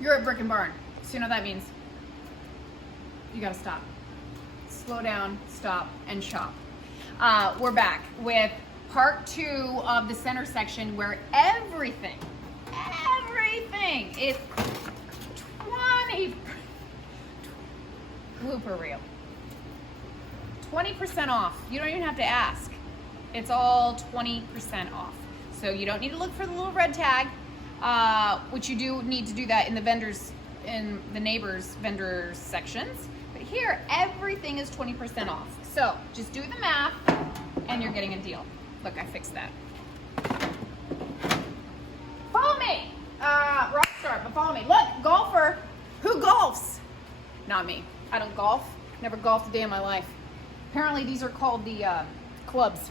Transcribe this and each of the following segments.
You're at Brick and Barn, so you know what that means. You gotta stop. Slow down, stop, and shop. We're back with part 2 of the center section where everything is 20 blooper reel. 20% off. You don't even have to ask. It's all 20% off. So you don't need to look for the little red tag, which you do need to do that in the vendors, in the neighbors vendors sections. But here, everything is 20% off. So just do the math and you're getting a deal. Look, I fixed that. Follow me. Rock star, but follow me. Look, golfer. Who golfs? Not me. I don't golf. Never golfed a day in my life. Apparently these are called the clubs.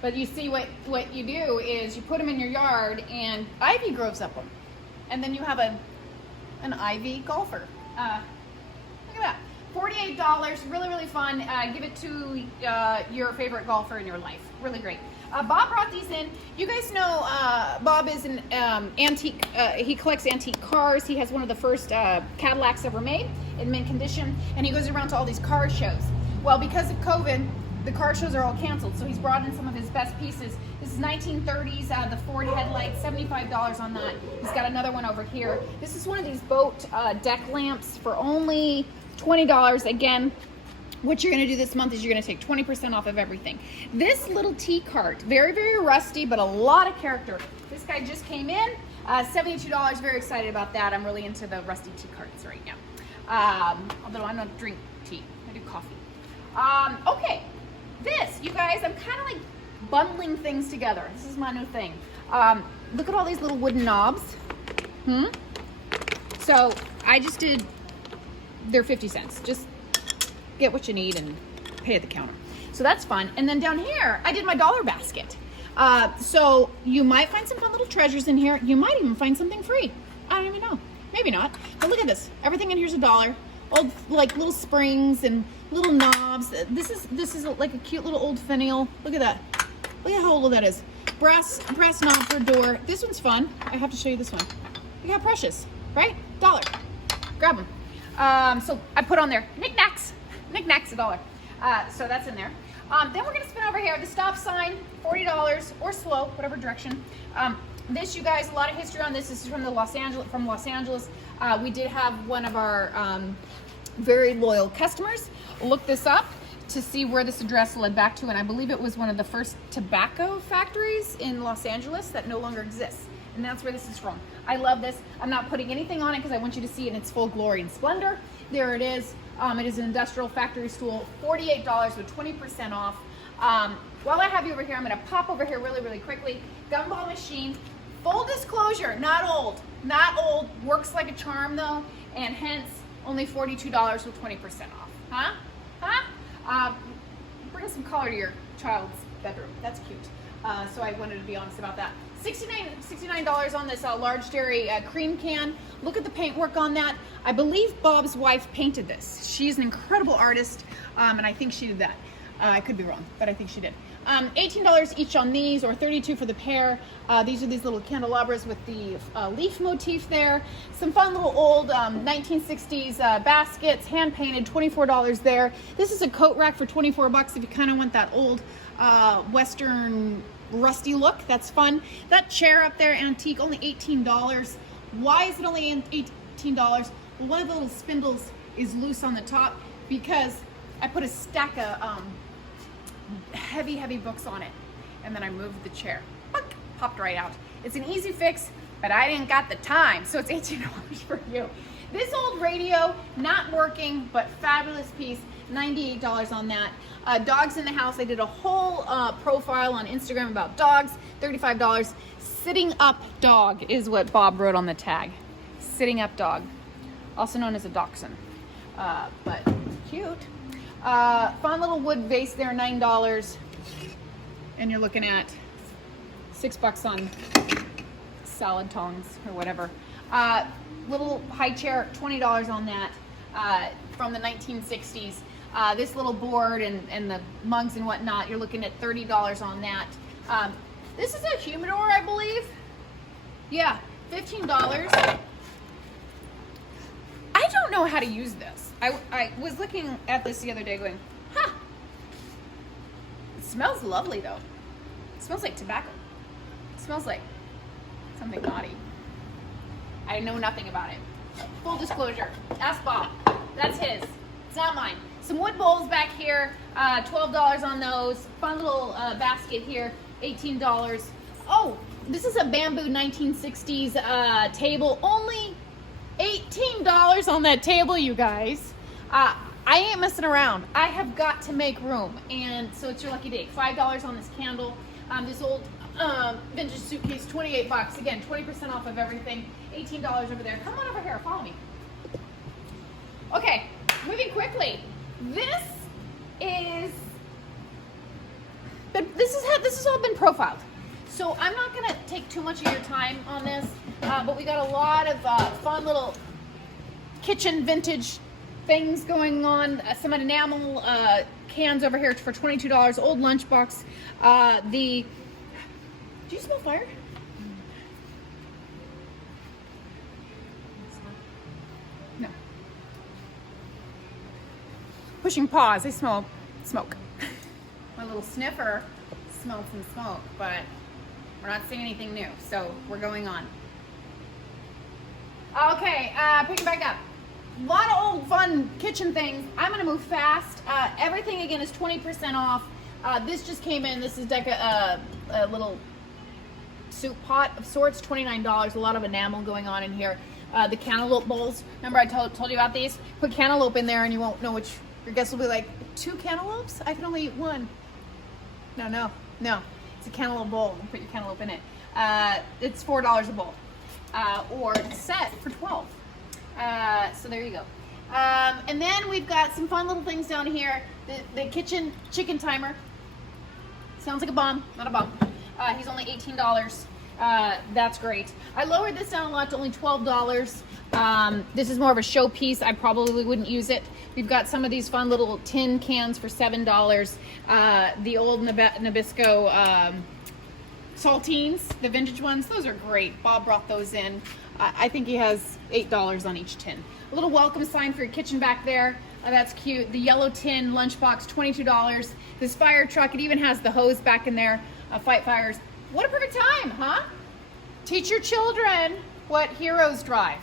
But you see what you do is you put them in your yard and ivy grows up them. And then you have an ivy golfer. Look at that. $48, really, really fun. Give it to your favorite golfer in your life. Really great. Bob brought these in. You guys know Bob is an antique, he collects antique cars. He has one of the first Cadillacs ever made in mint condition. And he goes around to all these car shows. Well, because of COVID, the car shows are all canceled. So he's brought in some of his best pieces. This is 1930s, the Ford headlight, $75 on that. He's got another one over here. This is one of these boat deck lamps for only $20. Again, what you're gonna do this month is you're gonna take 20% off of everything. This little tea cart, very, very rusty, but a lot of character. This guy just came in, $72, very excited about that. I'm really into the rusty tea carts right now. Although I don't drink tea, I do coffee. Okay, this, you guys, I'm kind of like bundling things together. This is my new thing. Look at all these little wooden knobs. So I just did, they're 50 cents. Just get what you need and pay at the counter. So that's fun. And then down here, I did my dollar basket. So you might find some fun little treasures in here. You might even find something free. I don't even know. Maybe not. But look at this. Everything in here's $1. Old, like little springs and little knobs. This is like a cute little old finial. Look at that. Look at how old that is. Brass knob for a door. This one's fun. I have to show you this one. Look how precious, right? $1. Grab them. So I put on there knickknacks. Knickknacks, $1. So that's in there. Then we're gonna spin over here. The stop sign, $40 or slow, whatever direction. This, you guys, a lot of history on this. This is from Los Angeles. We did have one of our very loyal customers look this up to see where this address led back to, and I believe it was one of the first tobacco factories in Los Angeles that no longer exists, and that's where this is from. I love this. I'm not putting anything on it because I want you to see it in its full glory and splendor. There it is. It is an industrial factory stool, $48 with 20% off. While I have you over here, I'm going to pop over here really, really quickly. Gumball machine. Full disclosure, not old. Not old. Works like a charm though, and hence only $42 with 20% off. Huh? Bring some color to your child's bedroom. That's cute. So I wanted to be honest about that. $69 on this large dairy cream can. Look at the paintwork on that. I believe Bob's wife painted this. She's an incredible artist, and I think she did that. I could be wrong, but I think she did. $18 each on these, or $32 for the pair. These are these little candelabras with the leaf motif there. Some fun little old 1960s baskets, hand painted, $24 there. This is a coat rack for 24 bucks if you kind of want that old Western rusty look. That's fun. That chair up there, antique, only $18. Why is it only $18? Well, one of the little spindles is loose on the top because I put a stack of heavy books on it, and then I moved the chair. Popped right out. It's an easy fix, but I didn't got the time, so it's $18 for you. This old radio, not working, but fabulous piece, $98 on that. Dogs in the house, I did a whole profile on Instagram about dogs, $35. Sitting up dog is what Bob wrote on the tag. Sitting up dog, also known as a dachshund, but cute. Fun little wood vase there, $9, and you're looking at $6 on salad tongs or whatever. Little high chair, $20 on that, from the 1960s. This little board and the mugs and whatnot, you're looking at $30 on that. This is a humidor, I believe. Yeah, $15. know how to use this. I was looking at this the other day going, huh. It smells lovely though. It smells like tobacco. It smells like something naughty. I know nothing about it. Full disclosure, ask Bob. That's his. It's not mine. Some wood bowls back here, $12 on those. Fun little basket here, $18. Oh, this is a bamboo 1960s table. Only $18 on that table, you guys. I ain't messing around. I have got to make room, and so it's your lucky day. $5 on this candle. This old vintage suitcase, 28 bucks. Again, 20% off of everything. $18 over there. Come on over here, follow me. Okay, moving quickly. This has all been profiled. So I'm not gonna take too much of your time on this, but we got a lot of fun little kitchen vintage things going on. Some enamel cans over here for $22. Old lunchbox. Do you smell fire? No. Pushing pause. I smell smoke. My little sniffer smelled some smoke, but we're not seeing anything new, so we're going on. Okay, picking back up. A lot of old fun kitchen things. I'm gonna move fast. Everything again is 20% off. This just came in. This is a little soup pot of sorts, $29. A lot of enamel going on in here. The cantaloupe bowls. Remember I told you about these? Put cantaloupe in there and you won't know which. Your guess will be like, 2 cantaloupes? I can only eat 1. No. It's a cantaloupe bowl. You put your cantaloupe in it. It's $4 a bowl. Or set for $12. So there you go. And then we've got some fun little things down here. The kitchen chicken timer. Sounds like a bomb, not a bomb. He's only $18. That's great. I lowered this down a lot to only $12. This is more of a showpiece. I probably wouldn't use it. We've got some of these fun little tin cans for $7. The old Nabisco saltines, the vintage ones, those are great. Bob brought those in. I think he has $8 on each tin. A little welcome sign for your kitchen back there. That's cute. The yellow tin lunchbox, $22. This fire truck, it even has the hose back in there. Fight fires. What a perfect time, huh? Teach your children what heroes drive.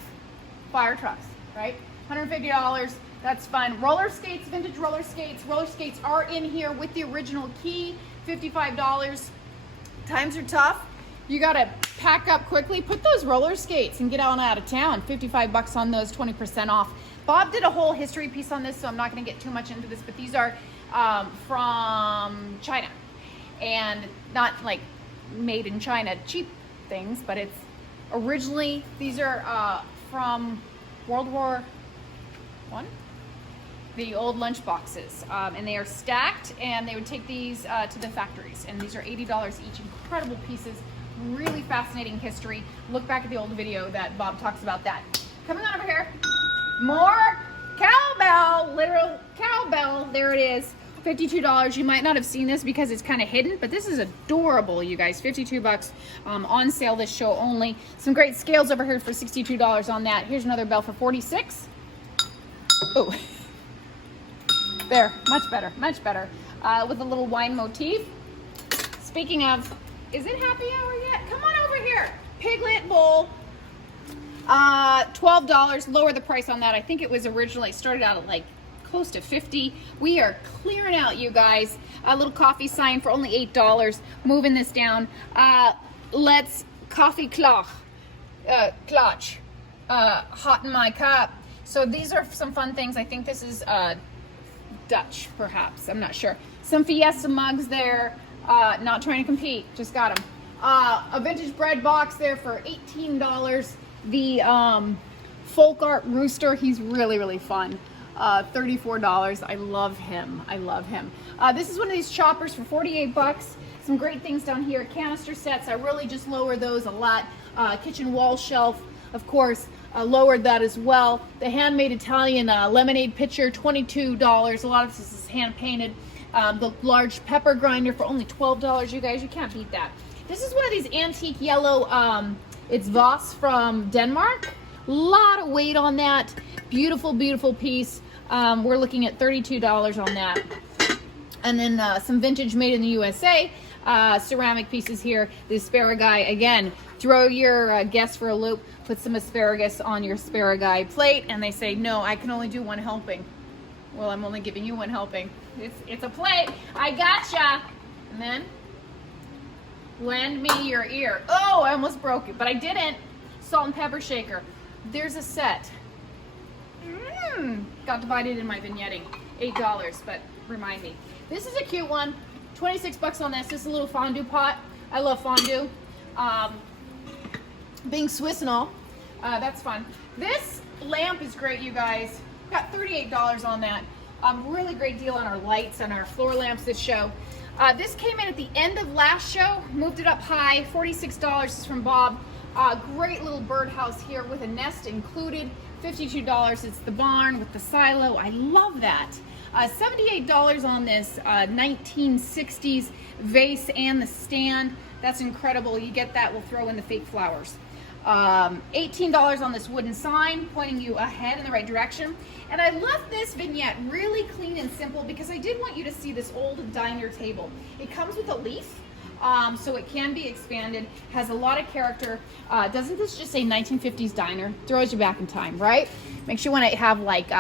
Fire trucks, right? $150. That's fun. Roller skates, vintage roller skates. Roller skates are in here with the original key, $55. Times are tough. You gotta pack up quickly. Put those roller skates and get on out of town. 55 bucks on those, 20% off. Bob did a whole history piece on this, so I'm not gonna get too much into this, but these are from China. And not like made in China, cheap things, but it's originally, these are from World War I, the old lunch boxes, and they are stacked, and they would take these to the factories, and these are $80 each. Incredible pieces, really fascinating history. Look back at the old video that Bob talks about that. Coming on over here, more cowbell, literal cowbell. There it is. $52. You might not have seen this because it's kind of hidden, but this is adorable, you guys. 52 bucks on sale this show only. Some great scales over here for $62 on that. Here's another bell for 46. Oh, there, much better, much better. With a little wine motif. Speaking of, is it happy hour yet? Come on over here. Piglet bowl. $12. Lower the price on that. I think it was originally started out at like close to 50. We are clearing out, you guys. A little coffee sign for only $8. Moving this down. Let's coffee clutch. Hot in my cup. So these are some fun things. I think this is Dutch, perhaps. I'm not sure. Some Fiesta mugs there. Not trying to compete. Just got them. A vintage bread box there for $18. The folk art rooster. He's really, really fun. $34. I love him. I love him. This is one of these choppers for 48 bucks. Some great things down here. Canister sets. I really just lowered those a lot. Kitchen wall shelf, of course, lowered that as well. The handmade Italian lemonade pitcher, $22. A lot of this is hand painted. The large pepper grinder for only $12. You guys, you can't beat that. This is one of these antique yellow, it's Voss from Denmark. Lot of weight on that. Beautiful, beautiful piece. We're looking at $32 on that. And then some vintage made in the USA ceramic pieces here. The asparagus, again, throw your guests for a loop, put some asparagus on your asparagus plate, and they say, no, I can only do one helping. Well, I'm only giving you one helping. It's a plate. I gotcha. And then, lend me your ear. Oh, I almost broke it, but I didn't. Salt and pepper shaker. There's a set. Got divided in my vignetting. $8, but remind me. This is a cute one. 26 bucks on this. This is a little fondue pot. I love fondue. Being Swiss and all, that's fun. This lamp is great, you guys. Got $38 on that. Really great deal on our lights and our floor lamps this show. This came in at the end of last show. Moved it up high. $46. This is from Bob. Great little birdhouse here with a nest included. $52. It's the barn with the silo. I love that. $78 on this 1960s vase and the stand. That's incredible. You get that. We'll throw in the fake flowers. $18 on this wooden sign pointing you ahead in the right direction. And I left this vignette really clean and simple because I did want you to see this old diner table. It comes with a leaf. So it can be expanded, has a lot of character. Doesn't this just say 1950s diner? Throws you back in time, right? Makes you want to have like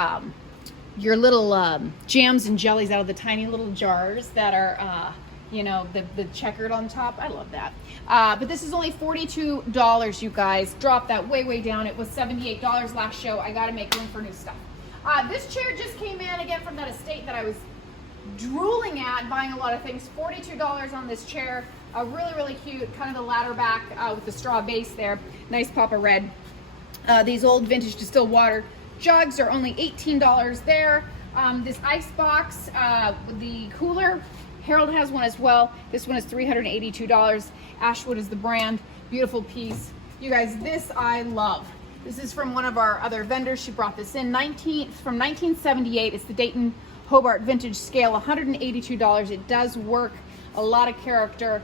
your little jams and jellies out of the tiny little jars that are, you know, the checkered on top. I love that. But this is only $42, you guys. Drop that way, way down. It was $78 last show. I got to make room for new stuff. This chair just came in again from that estate that I was drooling at, buying a lot of things. $42 on this chair. Really, really cute. Kind of the ladder back with the straw base there. Nice pop of red. These old vintage distilled water jugs are only $18 there. This ice box with the cooler, Harold has one as well. This one is $382. Ashwood is the brand. Beautiful piece. You guys, this I love. This is from one of our other vendors. She brought this in from 1978. It's the Dayton Hobart vintage scale, $182. It does work. A lot of character.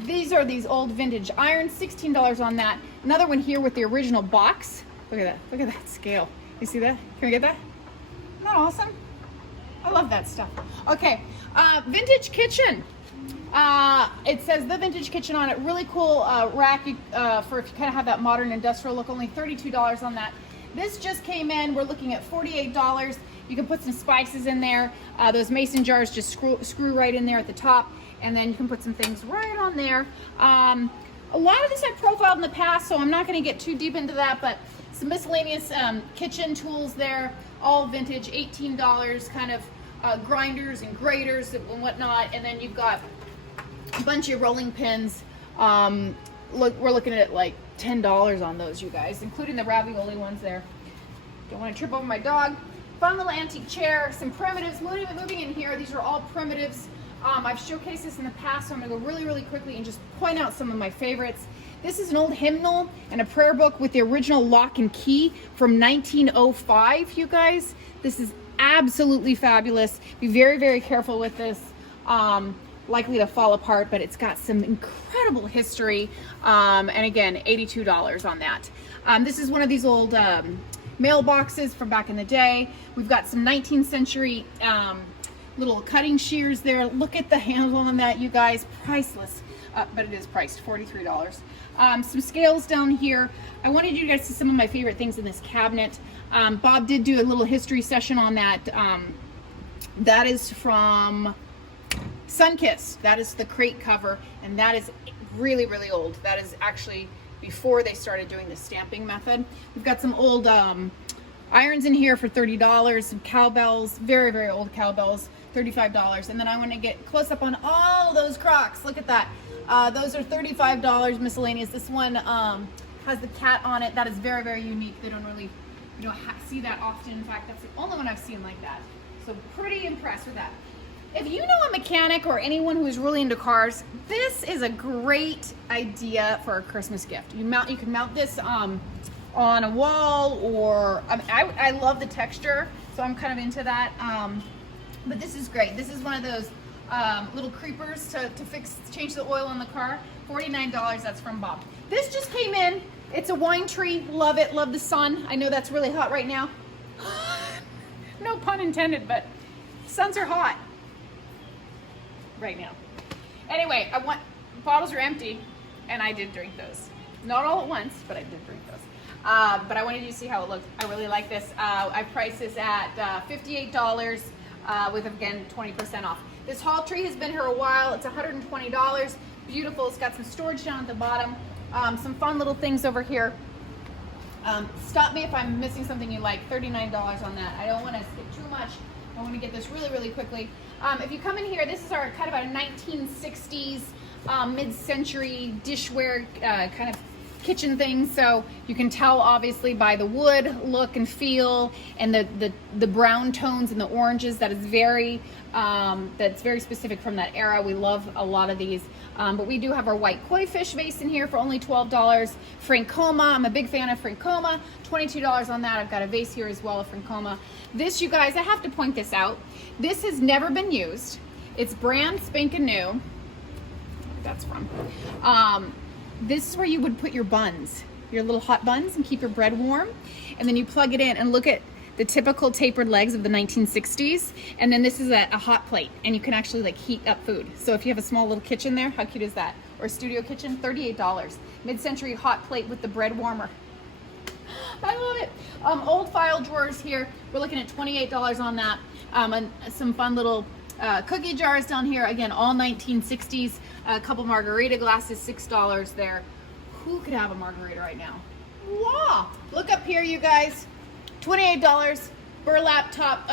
These are these old vintage irons, $16 on that. Another one here with the original box. Look at that. Look at that scale. You see that? Can we get that? Isn't that awesome? I love that stuff. Okay, vintage kitchen. It says the vintage kitchen on it. Really cool rack for if you kind of have that modern industrial look. Only $32 on that. This just came in. We're looking at $48. You can put some spices in there. Those mason jars just screw right in there at the top, and then you can put some things right on there. A lot of this I've profiled in the past, so I'm not going to get too deep into that, but some miscellaneous kitchen tools there, all vintage, $18, kind of grinders and graters and whatnot, and then you've got a bunch of rolling pins. Look, we're looking at like $10 on those, you guys, including the ravioli ones there. Don't want to trip over my dog. Fun little antique chair, some primitives. Moving in here, these are all primitives. I've showcased this in the past, so I'm going to go really, really quickly and just point out some of my favorites. This is an old hymnal and a prayer book with the original lock and key from 1905, you guys. This is absolutely fabulous. Be very, very careful with this. Likely to fall apart, but it's got some incredible history. And again, $82 on that. This is one of these old mailboxes from back in the day. We've got some 19th century little cutting shears there. Look at the handle on that, you guys. Priceless, but it is priced $43. Some scales down here. I wanted you guys to see some of my favorite things in this cabinet. Bob did do a little history session on that. That is from Sunkist. That is the crate cover, and that is really, really old. That is actually before they started doing the stamping method. We've got some old irons in here for $30, some cowbells, very, very old cowbells, $35. And then I want to get close up on all those Crocs. Look at that. Those are $35 miscellaneous. This one has the cat on it. That is very, very unique. They don't really, see that often. In fact, that's the only one I've seen like that. So pretty impressed with that. If you know a mechanic or anyone who is really into cars, this is a great idea for a Christmas gift. You can mount this on a wall, or I love the texture, so I'm kind of into that. But this is great. This is one of those little creepers to change the oil in the car. $49. That's from Bob. This just came in. It's a wine tree. Love it. Love the sun. I know that's really hot right now. No pun intended, but suns are hot right now. Anyway, bottles are empty, and I did drink those. Not all at once, but I did drink those. But I wanted you to see how it looked. I really like this. I priced this at $58 with, again, 20% off. This hall tree has been here a while. It's $120. Beautiful. It's got some storage down at the bottom. Some fun little things over here. Stop me if I'm missing something you like. $39 on that. I don't want to skip too much. I want to get this really, really quickly. If you come in here, this is our kind of a 1960s mid-century dishware kind of kitchen thing. So you can tell obviously by the wood look and feel and the brown tones and the oranges that is that's very specific from that era. We love a lot of these. But we do have our white koi fish vase in here for only $12. Francoma, I'm a big fan of Francoma, $22 on that. I've got a vase here as well of Francoma. This, you guys, I have to point this out. This has never been used. It's brand spanking new. Where that's from. This is where you would put your buns, your little hot buns, and keep your bread warm. And then you plug it in and look at the typical tapered legs of the 1960s. And then this is a hot plate, and you can actually like heat up food. So if you have a small little kitchen there, how cute is that? Or a studio kitchen, $38. Mid-century hot plate with the bread warmer. I love it. Old file drawers here. We're looking at $28 on that. And some fun little cookie jars down here. Again, all 1960s. A couple margarita glasses, $6 there. Who could have a margarita right now? Wow! Look up here, you guys. $28. Burlap top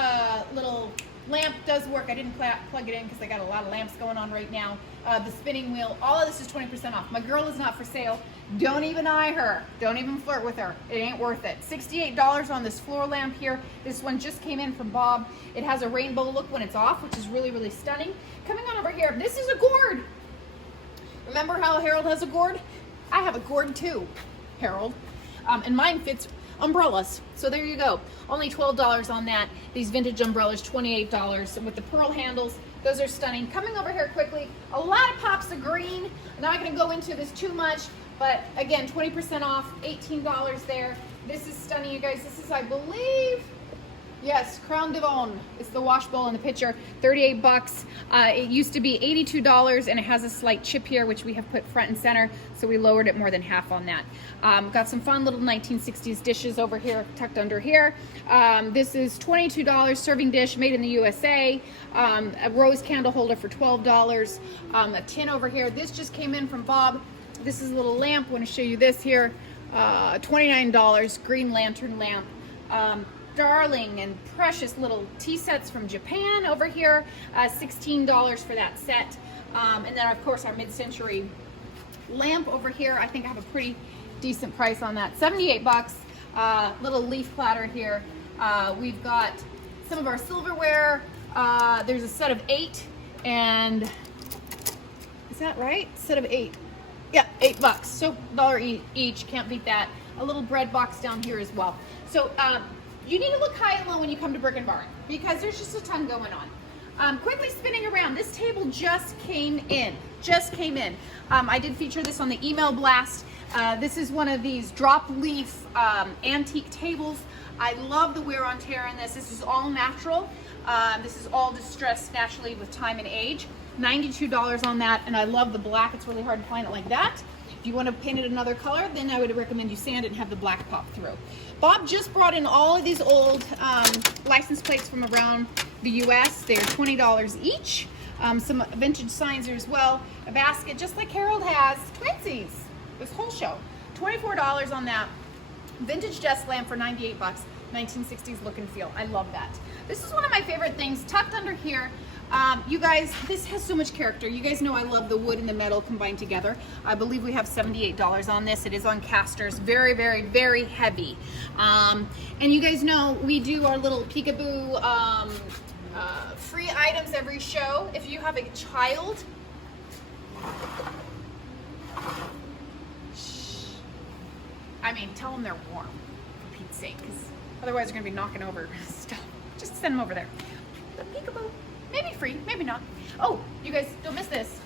little lamp does work. I didn't plug it in because I got a lot of lamps going on right now. The spinning wheel. All of this is 20% off. My girl is not for sale. Don't even eye her. Don't even flirt with her. It ain't worth it. $68 on this floor lamp here. This one just came in from Bob. It has a rainbow look when it's off, which is really, really stunning. Coming on over here, this is a gourd. Remember how Harold has a gourd? I have a gourd too, Harold. And mine fits umbrellas. So there you go. Only $12 on that. These vintage umbrellas, $28 with the pearl handles. Those are stunning. Coming over here quickly, a lot of pops of green. I'm not going to go into this too much, but again, 20% off, $18 there. This is stunning, you guys. This is, I believe, yes, Crown Devon. It's the wash bowl in the picture, 38 bucks. It used to be $82, and it has a slight chip here, which we have put front and center, so we lowered it more than half on that. Got some fun little 1960s dishes over here, tucked under here. This is $22, serving dish made in the USA. A rose candle holder for $12. A tin over here. This just came in from Bob. This is a little lamp. I want to show you this here. $29, green lantern lamp. Darling and precious little tea sets from Japan over here, $16 for that set. And then of course our mid-century lamp over here. I think I have a pretty decent price on that, 78 bucks. Little leaf platter here. We've got some of our silverware. There's a set of 8, and is that right? Set of 8. Yeah, 8 bucks. So $1 each. Can't beat that. A little bread box down here as well. So you need to look high and low when you come to Brick and Barn because there's just a ton going on. Quickly spinning around, this table just came in. I did feature this on the email blast. This is one of these drop leaf antique tables. I love the wear on tear in this. This is all natural. This is all distressed naturally with time and age. $92 on that, and I love the black. It's really hard to find it like that. If you want to paint it another color, then I would recommend you sand it and have the black pop through. Bob just brought in all of these old license plates from around the US. They're $20 each. Some vintage signs here as well. A basket, just like Harold has. Twinsies, this whole show. $24 on that. Vintage desk lamp for 98 bucks. 1960s look and feel. I love that. This is one of my favorite things tucked under here. You guys, this has so much character. You guys know I love the wood and the metal combined together. I believe we have $78 on this. It is on casters. Very, very, very heavy. And you guys know we do our little peekaboo free items every show. If you have a child, I mean, tell them they're warm, for Pete's sake, because otherwise they're going to be knocking over stuff. Just send them over there. The peekaboo. Maybe free, maybe not. Oh, you guys, don't miss this.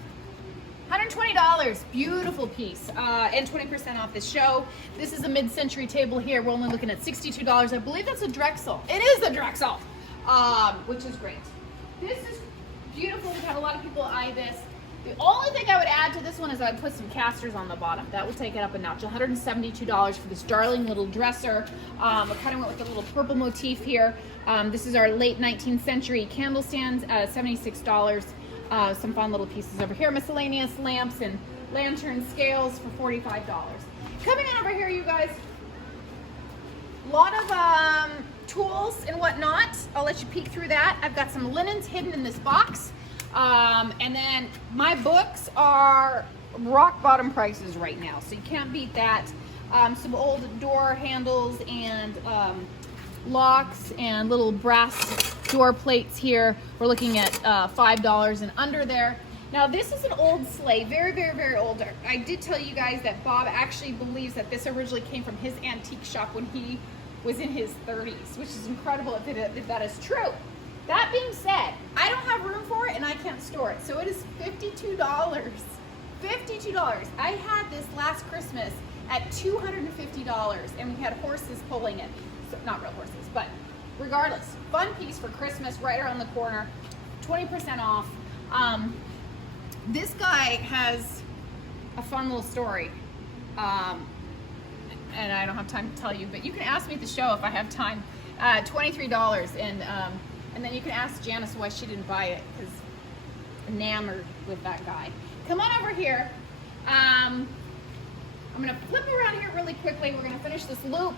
$120, beautiful piece, and 20% off this show. This is a mid-century table here. We're only looking at $62. I believe that's a Drexel. It is the Drexel. which is great. This is beautiful. We've had a lot of people eye this. The only thing I would add to this one is I'd put some casters on the bottom. That would take it up a notch. $172 for this darling little dresser. I kind of went with a little purple motif here. This is our late 19th century candle stand, $76. Some fun little pieces over here. Miscellaneous lamps and lantern scales for $45. Coming on over here, you guys. A lot of tools and whatnot. I'll let you peek through that. I've got some linens hidden in this box. And then my books are rock bottom prices right now, so you can't beat that. Some old door handles and locks and little brass door plates here. We're looking at $5 and under there. Now this is an old sleigh, very, very, very old. I did tell you guys that Bob actually believes that this originally came from his antique shop when he was in his 30s, which is incredible if that is true. That being said, I don't have room for it and I can't store it. So it is $52. $52. I had this last Christmas at $250 and we had horses pulling it. So, not real horses, but regardless, fun piece for Christmas right around the corner, 20% off. This guy has a fun little story. And I don't have time to tell you, but you can ask me at the show if I have time. $23, and then you can ask Janice why she didn't buy it, because enamored with that guy. Come on over here. I'm gonna flip around here really quickly. We're gonna finish this loop.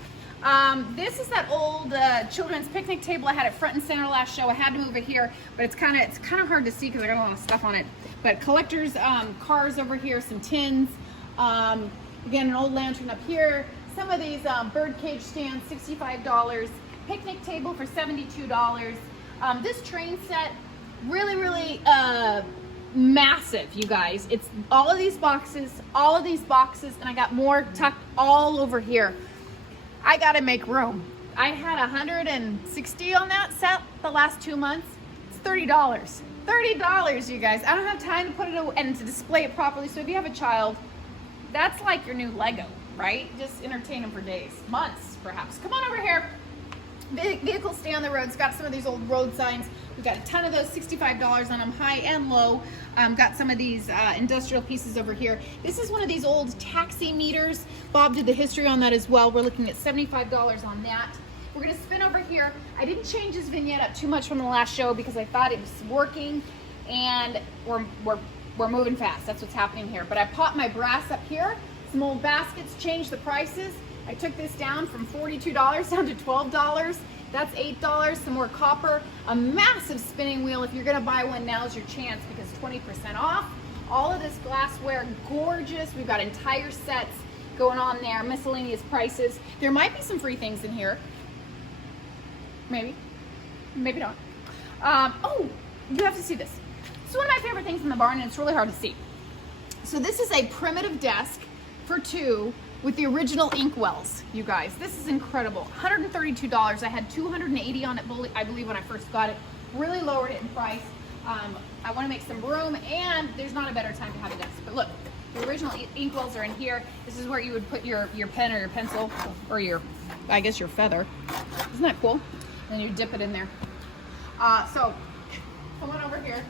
This is that old children's picnic table I had it front and center last show. I had to move it here, but it's kind of hard to see because I got a lot of stuff on it. But collectors cars over here, some tins. Again, an old lantern up here. Some of these bird cage stands, $65. Picnic table for $72. This train set, really, really massive, you guys. It's all of these boxes, and I got more tucked all over here. I gotta make room. I had 160 on that set the last 2 months. It's $30. $30, you guys. I don't have time to put it and to display it properly. So if you have a child, that's like your new Lego, right? Just entertain them for days, months, perhaps. Come on over here. Vehicles stay on the road. It's got some of these old road signs. We've got a ton of those, $65 on them, high and low. Got some of these industrial pieces over here. This is one of these old taxi meters. Bob did the history on that as well. We're looking at $75 on that. We're gonna spin over here. I didn't change this vignette up too much from the last show because I thought it was working, and we're moving fast. That's what's happening here. But I popped my brass up here. Some old baskets, changed the prices. I took this down from $42 down to $12. That's $8. Some more copper. A massive spinning wheel. If you're gonna buy one, now's your chance because 20% off. All of this glassware, gorgeous. We've got entire sets going on there. Miscellaneous prices. There might be some free things in here. Maybe. Maybe not. Oh, you have to see this. This is one of my favorite things in the barn, and it's really hard to see. So this is a primitive desk for two with the original inkwells, you guys. This is incredible. $132. I had $280 on it, I believe, when I first got it. Really lowered it in price. I want to make some room, and there's not a better time to have a desk. But look, the original inkwells are in here. This is where you would put your pen or your pencil or your, I guess, your feather. Isn't that cool? And you dip it in there. So come on over here.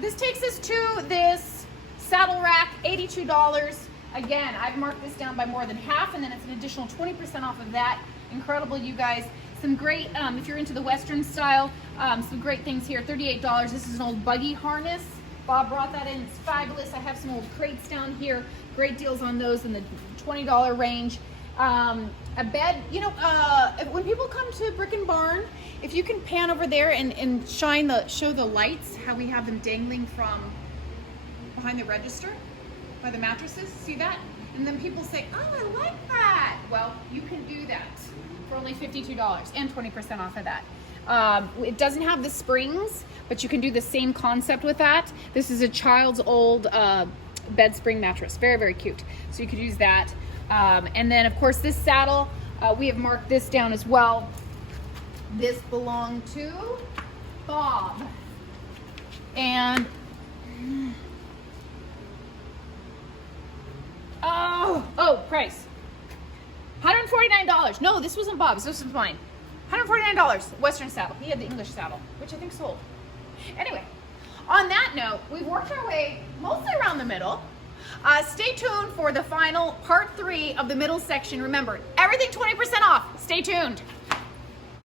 This takes us to this saddle rack, $82. Again, I've marked this down by more than half, and then it's an additional 20% off of that. Incredible, you guys. Some great, if you're into the Western style, some great things here. $38. This is an old buggy harness. Bob brought that in. It's fabulous. I have some old crates down here. Great deals on those in the $20 range. A bed, you know, when people come to Brick and Barn, if you can pan over there and show the lights, how we have them dangling from behind the register by the mattresses, see that? And then people say, oh, I like that. Well, you can do that for only $52 and 20% off of that. It doesn't have the springs, but you can do the same concept with that. This is a child's old bed spring mattress. Very, very cute. So you could use that. And then, of course, this saddle, we have marked this down as well. This belonged to Bob. And, oh, price. $149. No, this wasn't Bob's. This was mine. $149, Western saddle. He had the English saddle, which I think sold. Anyway, on that note, we've worked our way mostly around the middle. Stay tuned for the final part 3 of the middle section. Remember, everything 20% off. Stay tuned.